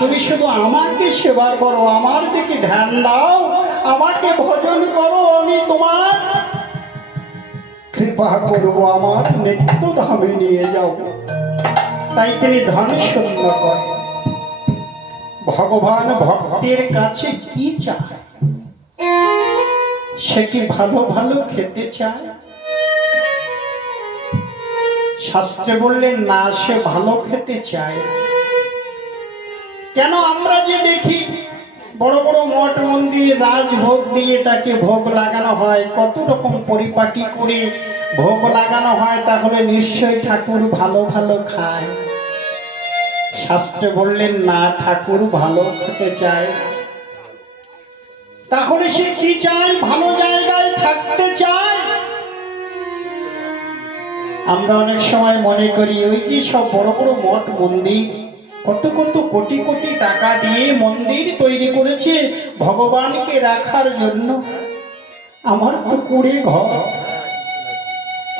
তুমি শুধু আমাকে সেবা করো, আমার দিকে ধ্যান দাও, আমাকে ভজন করো, আমি তোমার কৃপা করবো, আমার নিত্য ধামে নিয়ে যাও। তাই তিনি ধন শূন্য করে। ভগবান ভক্তের কাছে কি চায়? সে কি ভালো ভালো খেতে চায়? শাস্ত্রে বললেন না, সে ভালো খেতে চায়। কেন? আমরা যে দেখি বড় বড় মঠ মন্দির রাজভোগ দিয়ে তাকে ভোগ লাগানো হয়, কত রকম পরিপাটি করে ভোগ লাগানো হয়, তাহলে নিশ্চয়ই ঠাকুর ভালো ভালো খায়। শাস্ত্রে বললেন না, ঠাকুর ভালো খেতে চায়। তাহলে সে কি চায়? ভালো জায়গায় থাকতে চায়। আমরা অনেক সময় মনে করি ওই যে সব বড় বড় মঠ মন্দির কত কত কোটি কোটি টাকা দিয়ে মন্দির তৈরি করেছে ভগবানকে রাখার জন্য। আমার তো কুড়ে ঘর,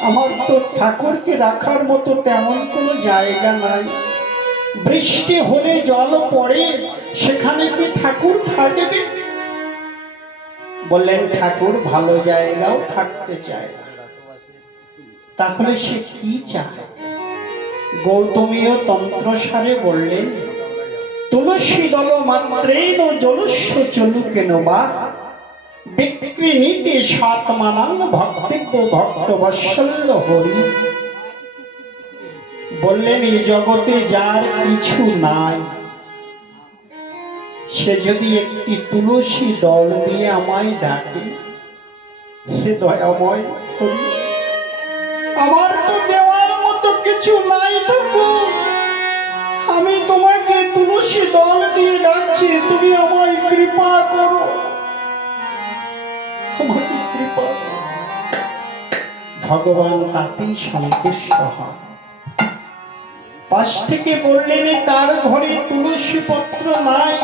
আমার তো ঠাকুরকে রাখার মতো তেমন কোনো জায়গা নাই। বৃষ্টি হলে জল পড়ে, সেখানে কি ঠাকুর থাকবে? বললেন ঠাকুর ভালো জায়গাও থাকতে চায়। তাহলে সে কি চায়? গৌতমীয় তন্ত্রসারে বললেন, তুলসী দল মাত্রেন জলস্য চলুকেন বা বিক্রি নীতি সাতমানাং ভক্তিব্য ভক্ত বৎসল্য হরি। বললেন এই জগতে যার কিছু নাই, সে যদি একটি তুলসী দল দিয়ে আমায় ডাকে, হে দয়াময় হরি, আমার তো দেওয়ার মতো কিছু নাই ঠাকুর, আমি তোমাকে তুলসী দল দিয়ে ডাকছি, তুমি আমায় কৃপা করো, আমাকে কৃপা করো। ভগবান তাতেই সন্তুষ্ট হয়। পাশ থেকে বললেন তার ঘরে তুলসী পত্র নাই,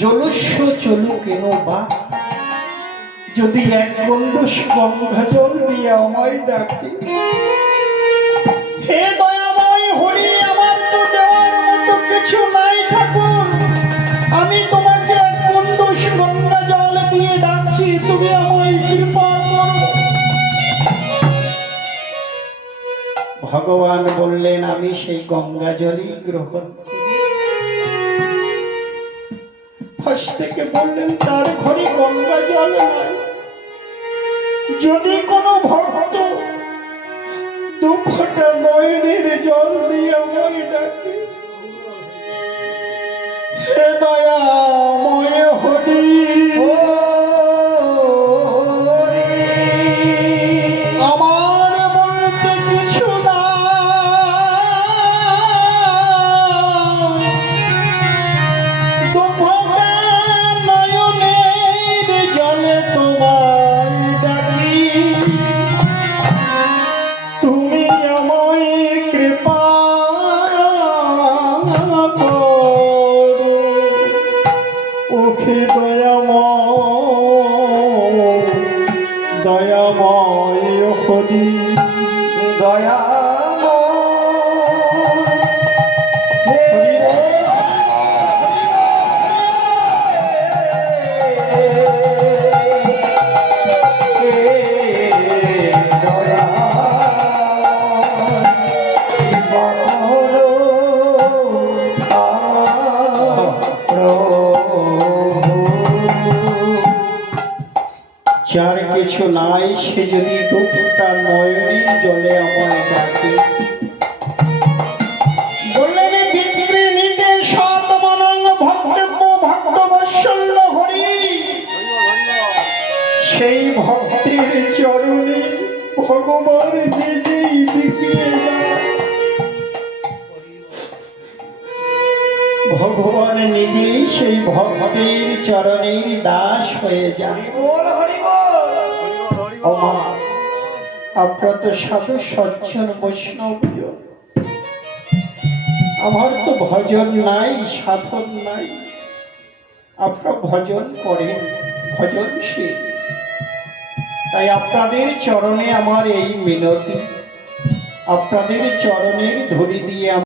জলস্য চলু কেন বা, যদি এক গণ্ডূষ গঙ্গা জল দিয়ে আমায় ডাকে, হে দয়াময় হরি, আমার তো দেওয়ার মতো কিছু নাই ঠাকুর, আমি তোমাকে এক গণ্ডূষ গঙ্গা জল দিয়ে ডাকছি, তুমি আমায় কৃপা করো। ভগবান বললেন আমি সেই গঙ্গা জলই গ্রহণ করি। ফাঁস থেকে বললেন তার ঘরে গঙ্গা জল নাই, যদি কোনো ভক্ত দু ফোঁটা নয়নের জল দিয়ে আমায় ডাকে, হে দয়াময় হরি, আমার বলতে কিছু না, দু ফোঁটা নয়নের জলে তোমায় ডাকি, তুমি আমায় কৃপা করো, ওহে দয়াময়, দয়াময় হরি, যার কিছু নাই সে যদি দু ফোঁটা নয়নের জলে আমায় ডাকে, বললেন বিক্রি নিতে সাতমানাং ভক্তিব্য ভক্ত বৎসল্য হরি, সেই ভক্তের চরণে ভগবান নিজেই বিকিয়ে যায়। ভগবান নিজেই সেই ভক্তের চরণের দাস হয়ে যায়। আপনার তো সাধু সজ্জন বৈষ্ণব, আমার তো ভজন নাই, সাধন নাই, আপনার ভজন করেন, ভজনশীল, তাই আপনাদের চরণে আমার এই মিনতি, আপনাদের চরণের ধরি দিয়ে